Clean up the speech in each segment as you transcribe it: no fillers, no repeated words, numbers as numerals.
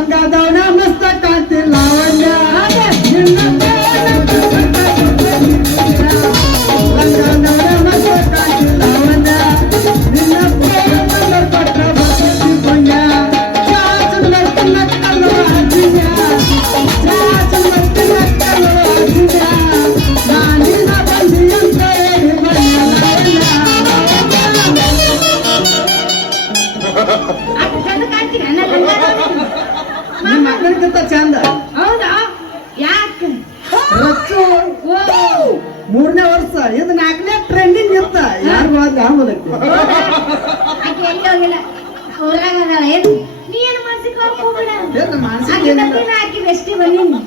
ಲಂಗಾದವನ ಮಸ್ತ ಕಾಂತಿ ಲಾವಣ್ಯ ಲಂಗಾದವನ ಮಸ್ತ ಕಾಂತಿ ಲಾವಣ್ಯ ನಿನ್ನ ಕೊಟ್ಟ ಭಕ್ತಿ ಪುಣ್ಯ ಚಾಚು ನರ್ತನ ಕಲ್ಲು ಅಜ್ಜಿಯ ಚಾಚು ನರ್ತನ ಕಲ್ಲು ಅಜ್ಜಿಯ ನಾನಿನ ಬಂದಿಯಂತ ಹೇಳಿ ನಿಮ್ಮ ಮಕ್ಕಳಿಗಿಂತ ಚಂದ. ಹೌದಾ? ಯಾಕೆ? ರಚ್ಚು 3ನೇ ವರ್ಷ ಇದು 4ನೇ ಟ್ರೆಂಡಿಂಗ್ ಇತ್ತ ಯಾರು ಆಗೋದಕ್ಕೆ ಆಕೆ ಎಲ್ಲಿ ಹೋಗಿಲ್ಲ ಊರಾಗ ಅದಾಳ. ಏನು ನೀ ಏನು ಮಾನಸಿಕ ಹೋಗ್ಬೇಡ. ಆಕೆ ಬೆಸ್ಟಿ ಬಂದೀನಿ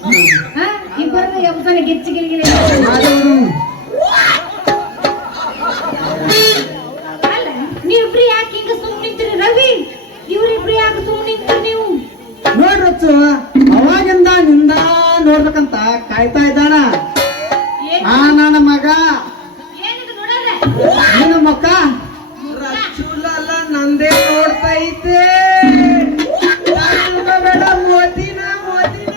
ಇಬ್ಬರು ಎಬ್ತಾನೆ ಗಿಚ್ಚಿ ಗಿರಿಗಿರಿ ಅಲ್ಲ ನೀವಿಬ್ರು ಯಾಕೆ ಹಿಂಗ ಸುಮ್ಮನೆ ನಿಂತೀರಿ? ರವಿ ಇವ್ರಿಬ್ರು ಯಾಕೆ ಸುಮ್ಮನೆ ನಿಂತೀರಿ ನೀವು? ನೋಡ್ರಚ್ಚು ಅವಾಗಿಂದ ನಿಂದ ನೋಡ್ಬೇಕಂತ ಕಾಯ್ತಾ ಇದ್ದಾನ ಆ ನನ್ನ ಮಗ ನಿನ್ನ ಮಕ್ಕ ರಚ್ಚುಲಲ್ಲ ನಂದೇ ನೋಡ್ತೈತೆ ಬೇಡ ಮೋದಿನ ಮೋದಿನ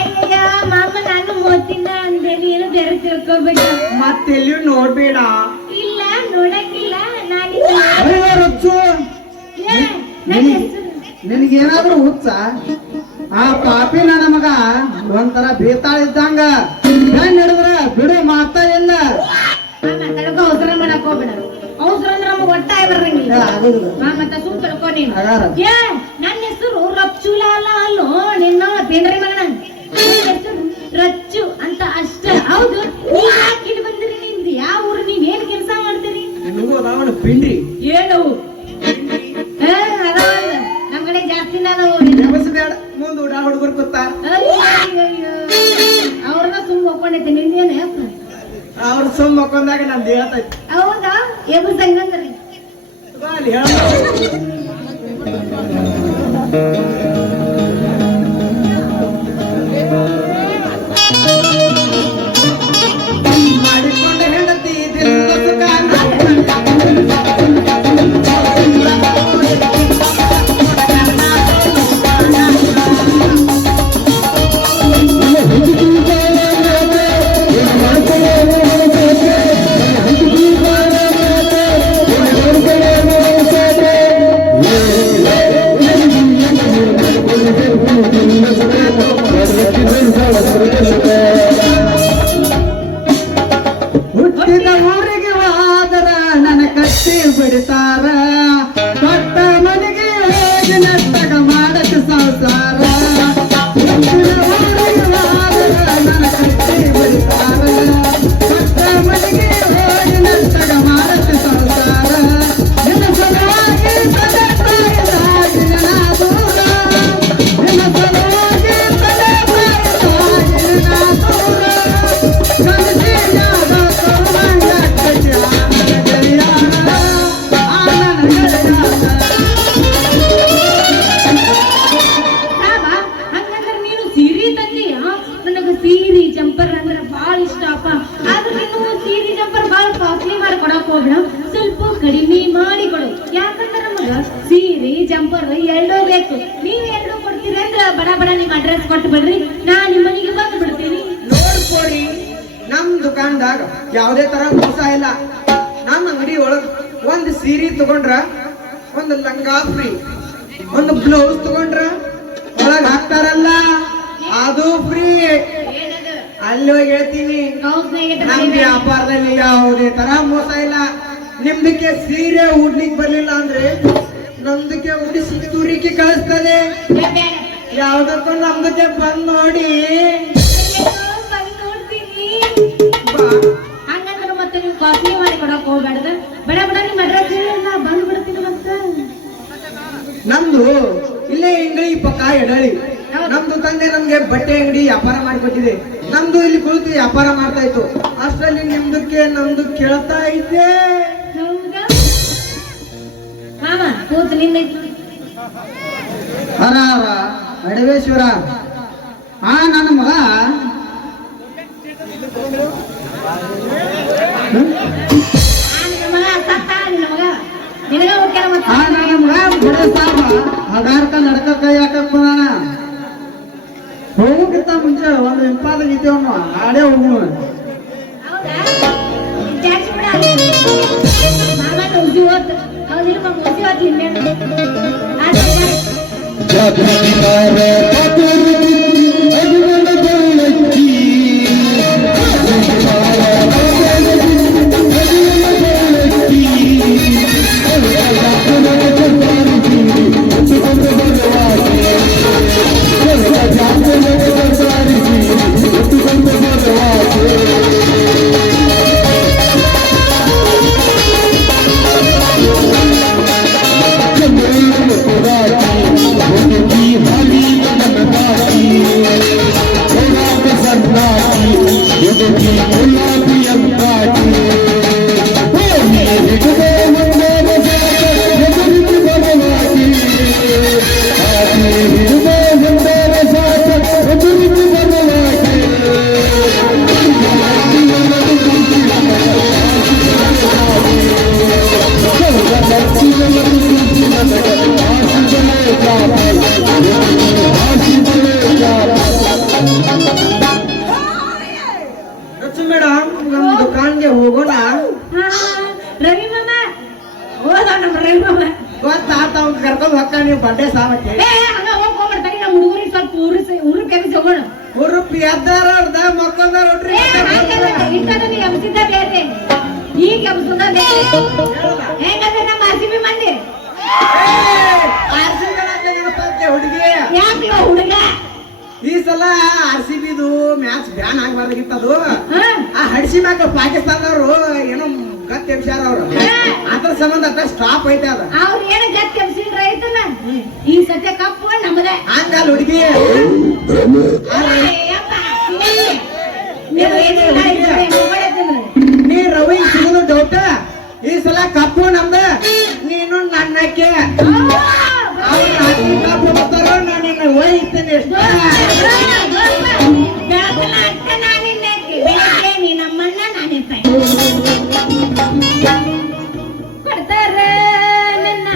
ಅಯ್ಯಯ್ಯ ಮಾಮ ನಾನು ಮೋತಿನ ಅಂದೆ ನೀನು ಬೇರೆ ತಿಳ್ಕೊಬೇಡ. ಮತ್ತೆಲ್ಲಿಯೂ ನೋಡ್ಬೇಡ. ಇಲ್ಲ ನೋಡಕ್ಕಿಲ್ಲ ನಾನು ರಚ್ಚು ನಿನಗೇನಾದ್ರೂ ಹುಚ್ಚ? ಆ ಪಾಪಿ ನನ್ನ ಮಗ ಒಂಥರ ಬೇತಾಳ ಇದ್ದಂಗ ಹೆಣ್ ಹಿಡಿದ್ರ ಬಿಡು ಮಾತಾ ಇಲ್ಲ. ಮಾತಾಡಕ ಅವಸರ ಮಾಡಕ್ ಹೋಗ್ಬೇಡ. ಅವಸರ ಅಂದ್ರೆ ನಮ್ಗೆ ಒಟ್ಟಾಗಿ ಬರಂಗಿಲ್ಲ. ಮತ್ತ ಸುಮ್ ತಿಳ್ಕೊ ನೀನು. ನನ್ನ ಹೆಸರು ರಚ್ಚುಲಾಲ ಅಲ್ಲೋ ನಿನ್ನ ಪೇಂದ್ರಿ ಮಗನ ಹೆಸರು ರಚ್ಚು ಅಂತ ಅಷ್ಟ. ಹೌದು ನೀವ್ ಯಾಕೆ ಇಲ್ಲಿ ಬಂದಿರಿ? ನಿಮ್ದು ಯಾವ ಊರು? ನೀವ್ ಏನ್ ಕೆಲಸ ಮಾಡ್ತೀರಿ? ಪಿಂಡ್ರಿ ಏನು ನಮ್ ಕಡೆ ಜಾಸ್ತಿ ನಾನು ಬೇಡ ಮುಂದೆ ಊಟ ಹುಡುಗರು ಗೊತ್ತಾರ ಅವ್ರನ್ನ ಸುಮ್ ಹೋಗ್ಕೊಂಡೈತೆ. ನಿಂದೇನ ಅವ್ರ ಸುಮ್ ಮಕ್ಕೊಂದಾಗ ನಂದು ಹೇಳ್ತೈತಿ. ಹೌದಾ? ಎಬ್ರು ಸಂಗಂದ್ರಿ ಮಾಡಿಕೊಂಡ ಹೆಂಡತಿ ಹುಟ್ಟಿದ ಊರಿಗೆ ಹೋದರ ನನ್ನ ಕಟ್ಟಿ ಬಿಡ್ತಾರ ಕೊಟ್ಟ ಮನೆಗೆ ಹೋಗಿ ನರ್ತಕ ಮಾಡಕ ಸಂಸಾರ. ಹುಟ್ಟಿದ ಊರಿಗೆ ಹೋದರ ನನ್ನ ಕಟ್ಟಿ ಬಿಡ್ತಾರ ಕೊಟ್ಟ ಮನೆಗೆ ಹೋಗಿ ನರ್ತಕ ಮಾಡಕ ಸಂಸಾರ. ನಿನ್ನ ಸಲುವಾಗಿ ತಂದೆ ತಾಯಿ ನಿನ್ನ ದೂರ ನಿನ್ನ ಸಲುವಾಗಿ ತಂದೆ ತಾಯಿ ನಿನ್ನ ದೂರ ಹಂಗಂದ್ರೆ ನೀನು ಸೀರೆ ತಂದೀಯ? ನನಗ ಸೀರೆ ಜಂಪರ್ ಅಂದ್ರೆ ಬಾಳ ಇಷ್ಟ ಅಪ್ಪ. ಆದ್ರೆ ನೀನು ಸೀರೆ ಜಂಪರ್ ಬಾಳ ಕಾಸ್ಟ್ಲಿ ಮಾಡಿ ಕೊಡಕ್ ಹೋಗ್ಬೇಡ, ಸ್ವಲ್ಪ ಕಡಿಮೆ ಮಾಡಿ ಕೊಡು. ಯಾಕಂದ್ರೆ ನಮಗ ಸೀರೆ ಜಂಪರ್ ಎರಡೂ ಬೇಕು. ನೀವ್ ಎರಡೂ ಕೊಡ್ತೀರಿ ಅಂದ್ರೆ ಬಡ ಬಡ ನಿಮ್ ಅಡ್ರೆಸ್ ಕೊಟ್ಟು ಬಿಡ್ರಿ, ನಾ ನಿಮ್ಮ ಮನೆಗೆ ಬಂದು ಬಿಡ್ತೀನಿ. ನೋಡ್ಕೊಡಿ, ನಮ್ ದುಕಾನ್ದಾಗ ಯಾವ್ದೇ ತರ ಮೋಸ ಇಲ್ಲ. ನಮ್ಮ ಅಂಗಡಿ ಒಳಗ್ ಒಂದ್ ಸೀರೆ ತಗೊಂಡ್ರ ಒಂದು ಲಂಗ ಫ್ರೀ, ಒಂದು ಬ್ಲೌಸ್ ತಗೊಂಡ್ರ ಒಳಗ್ ಹಾಕ್ತಾರಲ್ಲ ಅದು ಫ್ರೀ. ಅಲ್ಲಿ ಹೋಗಿ ಹೇಳ್ತೀನಿ, ನಮ್ ವ್ಯಾಪಾರದಲ್ಲಿ ಯಾವುದೇ ತರ ಮೋಸ ಇಲ್ಲ. ನಿಮ್ದಕ್ಕೆ ಸೀರೆ ಉಡ್ಲಿಕ್ ಬರ್ಲಿಲ್ಲ ಅಂದ್ರೆ ನಮ್ದಕ್ಕೆ ಉಡಿಸಿ ತುರಿಕೆ ಕಳಿಸ್ತದೆ. ಯಾವ್ದಕ್ಕೂ ನಮ್ದಕ್ಕೆ ಬಂದ್ ನೋಡಿ. ಹಂಗಂದ್ರೆ ಮತ್ತೆ ನೀವು ಕಾಸ್ಟ್ಲಿ ಮಾಡಿ ಕೊಡಕ್ ಹೋಗ್ಬೇಡ್ದ, ಬಡ ಬಡ ನಿಮ್ ಅಡ್ರೆಸ್ ಹೇಳಿ ಬಂದ್ ಬಿಡ್ತೀನಿ. ಮತ್ತೆ ನಮ್ದು ಇಲ್ಲೇ ಇಂಗಳಿ ಪಕ್ಕ ಎಡಳಿ. ನಮ್ದು ತಂದೆ ನಮ್ಗೆ ಬಟ್ಟೆ ಅಂಗಡಿ ವ್ಯಾಪಾರ ಮಾಡಿಕೊಟ್ಟಿದೆ. ನಮ್ದು ಇಲ್ಲಿ ಕುಳಿತು ವ್ಯಾಪಾರ ಮಾಡ್ತಾ ಇತ್ತು. ಅಷ್ಟರಲ್ಲಿ ನಿಮ್ದಕ್ಕೆ ನಮ್ದು ಕೇಳ್ತಾ ಇದ್ದೆ. ಮಾಮ ಕೂತು ನಿಂದೈತು. ಹರ ಹರ ಅಡವೇಶ್ವರ. ಆ ನನ್ನ ಮಗ ನಿನಗ ನನ್ನ ಮಗ ಬುಡ ಸಾಬ ಹಗಾರ್ಕ ನಡ್ಕ ಕೈ ಹಾಕಕ್ ಬಂದಾನ. ಹೋಗೋಕ್ಕಿಂತ ಮುಂಚೆ ಒಂದು ಇಂಪಾದ ಗೀತೆಯನ್ನು ಹಾಡೇ ಹೋಗೋಣ. ಹೌದಾ ಟ್ಯಾಕ್ಸಿ ಬಿಡ ಮಾಮ ಉಸಿ ಹೋತ್ ಹೌದಿಲ್ಲ ಮಾಮ ಉಸಿ ಹೋತ್ ಇನ್ನೇನು ಮೇಡಮ್ ನಮ್ಮ ದುಕಾನ್ಗೆ ಹೋಗೋಣ. ರವಿ ಮಾಮ ಹೋದ ನಮ್ಮ ರವಿ ಮಾಮ ಗೊತ್ತಾತ ಅವ್ನ್ ಕರ್ಕೊಂಡ್ ಹೊಕ್ಕ ನೀವು ಬಡ್ಡೆ ಸಾವಕ್ಕೆ ಹಂಗ ಹೋಗ್ಬಿಡ್ತಾನೆ ನಮ್ಮ ಹುಡುಗರಿಗೆ ಸ್ವಲ್ಪ ಊರು ಕೆಲ್ಸ ಹೋಗೋಣ ಹುರುಪಿ ಎದ್ದಾರ ಮಕ್ಕೊಂದಾರ ನೋಡ್ರಿ. ಇಷ್ಟೊಂದು ಎಬ್ಸಿದ್ದ ಬೇರೆ ಈಗ ಎಬ್ಸದ ಬೇರೆ ಹೆಂಗಂದ್ರೆ ನಮ್ಮ ಆರ್ಸಿಬಿ ಮಂದಿ ಹುಡುಗಿ ಯಾಕೆ ಹುಡುಗ ಈ ಸಲ RCBದು ಮ್ಯಾಚ್ ಬ್ಯಾನ್ ಆಗ್ಬಾರ್ದಾಗಿತ್ತದು. ಆ ಹಡ್ಸಿ ಮ್ಯಾಗ ಪಾಕಿಸ್ತಾನದವ್ರು ಏನೋ ಗತ್ ಎಬ್ಸ್ಯಾರ ಅವ್ರು, ಅದ್ರ ಸಂಬಂಧ ಅಷ್ಟ ಸ್ಟಾಪ್ ಐತೆ ಅದ. ಅವ್ರು ಏನ ಗತ್ ಎಬ್ಸಿದ್ರ ಐತಲ್ಲ ಈ ಸತ್ಯ ಕಪ್ಪು ನಮ್ಮದೇ ಹಂಗಲ್ಲ ಹುಡುಗಿ. ನೀ ರವಿ ಸಿಗೋದು ಡೌಟ. ಈ ಸಲ ಕಪ್ಪು ನಮ್ದ, ನೀನು ನನ್ನಕ್ಕೆ. ಕಪ್ಪು ಬರ್ತಾರೋ ನಾನು ಒಯ್ತೇನೆ ಎಷ್ಟು ನಮ್ಮಣ್ಣ ನಾನೇ ಕೊಡ್ತಾರ ನನ್ನ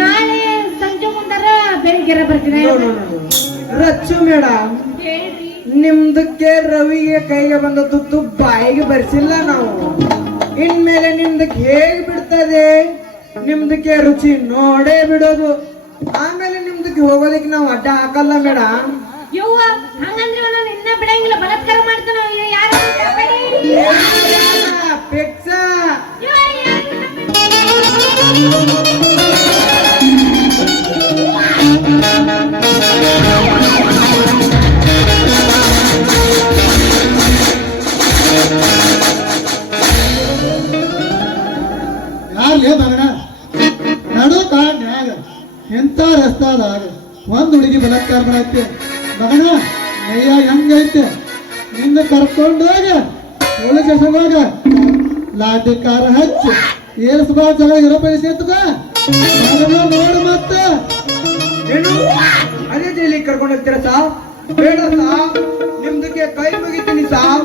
ನಾಳೆ ಸಂಜೆ ಮುಂದಾರ ಬೆಳಿಗ್ಗೆ ಬರ್ತೀನಿ. ರಚ್ಚು ಮೇಡಮ್, ನಿಮ್ದಕ್ಕೆ ರವಿಗೆ ಕೈಗೆ ಬಂದ ತುತ್ತು ಬಾಯಿಗೆ ಬರ್ಸಿಲ್ಲ ನಾವು. ಇನ್ಮೇಲೆ ನಿಮ್ದಕ್ಕೆ ಹೇಗ್ ಬಿಡ್ತದೆ, ನಿಮ್ದಕ್ಕೆ ರುಚಿ ನೋಡೇ ಬಿಡೋದು. ಆಮೇಲೆ ನಿಮ್ದಕ್ಕೆ ಹೋಗೋದಕ್ಕೆ ನಾವು ಅಡ್ಡ ಹಾಕಲ್ಲ ಮೇಡಮ್. ಯವ್ವ ಹಂಗಂದ್ರೆ ನಾನು ಇನ್ನ ಬಿಡಂಗಿಲ್ಲ, ಬಲಾತ್ಕಾರ ಮಾಡ್ತಾನ ಯಾರು ಫಿಕ್ಸ. ಯಾರ್ಲೇ ಮಗನ ನಡು ಕಾಡ್ನ್ಯಾಗ ಎಂತ ರಸ್ತಾದಾಗ ಒಂದ್ ಹುಡುಗಿ ಬಲಾತ್ಕಾರ ಮಾಡತ್ತೆ ಮಗನ. ನಯ್ಯ ಹೆಂಗೈತೆ ನಿನ್ನ ಕರ್ಕೊಂಡೋಗ ಪೊಲೀಸ್ ಸ್ಟೇಷನ್ ಹೋಗ, ಲಾಠಿ ಕಾರ ಹಚ್ಚಿ ಏರ್ಸ್ಬಾ ಜಗ ಇರೋ ಪೈಸೆ ಎತ್ತುಗ ನೋಡು ಮತ್ತ. ಏನು ಅದೇ ಜೈಲಿಗೆ ಕರ್ಕೊಂಡು ಹೋಗ್ತೀರ ಸಾವ್? ಬೇಡ ಸಾವ್, ನಿಮ್ದಕ್ಕೆ ಕೈ ಮುಗಿತೀನಿ ಸಾವ್.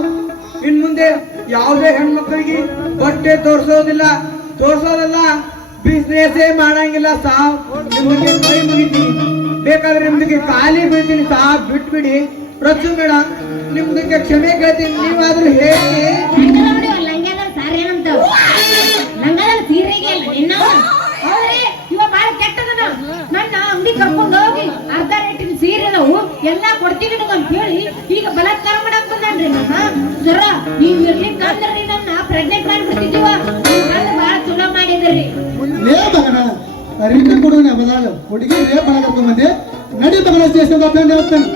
ಇನ್ ಮುಂದೆ ಯಾವುದೇ ಹೆಣ್ಮಕ್ಳಿಗೆ ಬಟ್ಟೆ ತೋರ್ಸೋದಿಲ್ಲ, ಬಿಸ್ನೆಸ್ ಮಾಡಂಗಿಲ್ಲ ಸಾವ್. ನಿಮ್ಗೆ ಕೈ ಮುಗಿತೀನಿ, ಬೇಕಾದ್ರೆ ನಿಮ್ದಕ್ಕೆ ಖಾಲಿ ಬೀಳ್ತೀನಿ ಸಾವ್, ಬಿಟ್ಬಿಡಿ. ರಚ್ಚು ಮೇಡಮ್, ನಿಮ್ದಕ್ಕೆ ಕ್ಷಮೆ ಕೇಳ್ತೀನಿ, ನೀವಾದ್ರೂ ಹೇಳಿ. ಸೀರೆಗೆ ಇವ ಬಾಳ ಕೆಟ್ಟದನ. ನನ್ನ ಅಂಗಡಿ ಕರ್ಕೊಂಡು ಹೋಗಿ ಅರ್ಧ ರೇಟಿನ ಸೀರೆ ನಾವು ಎಲ್ಲಾ ಕೊಡ್ತೀವಿ ಅಂತ ಹೇಳಿ ಈಗ ಬಲಾತ್ಕಾರ ಮಾಡಕ್ ಬಂದ್ರಿ. ಸರ ನೀವ್ ಇರ್ಲಿಕ್ಕಂದ್ರೆ ನನ್ನ ಪ್ರೆಗ್ನೆಂಟ್ ಮಾಡ್ಬಿಡ್ತಿದ್ದೀವ. ಬಾಳ ಚಲೋ ಮಾಡಿದ್ರಿ. ಲೇ ಮಗನ ಅರಿಕೆ ಕೊಡುವನೆ ಬದಾಗ ಹುಡುಗಿ ರೇಪ್ ಮಾಡಕ ಬಂದೆ. ನಡಿ ಮಗನ ಸ್ಟೇಷನ್ ಹೋಗ್ತಾನೆ.